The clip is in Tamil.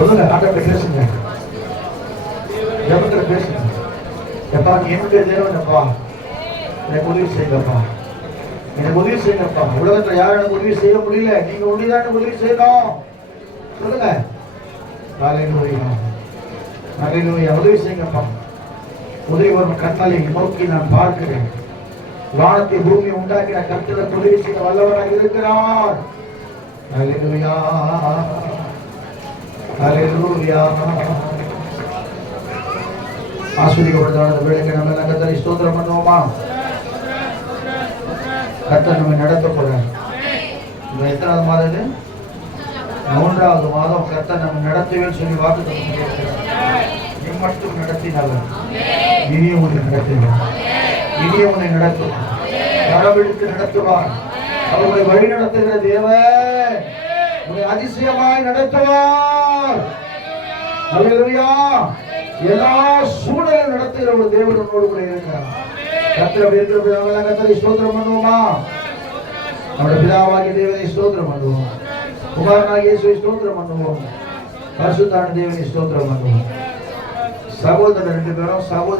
சொல்லுங்க, ஆண்டவர்கிட்ட பேசுங்க, ஜெபத்துல பேசுங்க. எப்பா என்னுடைய தேவனப்பா, எனக்கு உதவி செய்யுங்கப்பா, எனக்கு உதவி செய்யுங்கப்பா. உலகத்துல யாரும் எனக்கு உதவி செய்ய முடியல, நீங்க ஒன்றிதான் எனக்கு உதவி செய்யணும். சொல்லுங்க. ஹல்லேலூயா, ஹல்லேலூயா. உதவி செய்யுங்கப்பா. உதவி வரும் கட்டளை நோக்கி நான் பார்க்கிறேன். வானத்தை பூமி உண்டாக்கின கர்த்தர் உதவி செய்ய வல்லவராக இருக்கிறார். ஹல்லேலூயா, ஹல்லேலூயா. ஆசீர்வதிக்கப்பட்ட வேளைக்கு நம்ம கர்த்தரை ஸ்தோத்திரம் பண்ணுவோமா? கர்த்தர் நம்மை நடத்த போறார். எத்தனாவது மாதம் இது? 3வது மாதம். கர்த்தர் நம்ம நடத்துவேன்னு சொல்லி வாக்கு நீ மட்டும் நடத்தினாலும் இனியும் உன்னை நடத்துவார், இனியும் உன்னை நடத்துவார், கரவெடுத்து நடத்துவார். அவர்களை வழி நடத்துகிற தேவன் உன்னை அதிசயமாய் நடத்துவார். ஹல்லேலூயா. எல்லா சூழலும் நடத்துகிற ஒரு தேவன் உன்னோடு கூட இருக்கிறார். கர்த்தர் இருக்கிற கர்த்தரை ஸ்தோத்திரம் பண்ணுவோமா? நம்முடைய பிதாவாகிய தேவனை ஸ்தோத்திரம் பண்ணுவோம், குமாரனாகிய இயேசுவை ஸ்தோத்திரம் பண்ணுவோம், பரிசுத்தான தேவனை ஸ்தோத்திரம் பண்ணுவோம். சகோதரர் 2 பேரும் சகோதரர்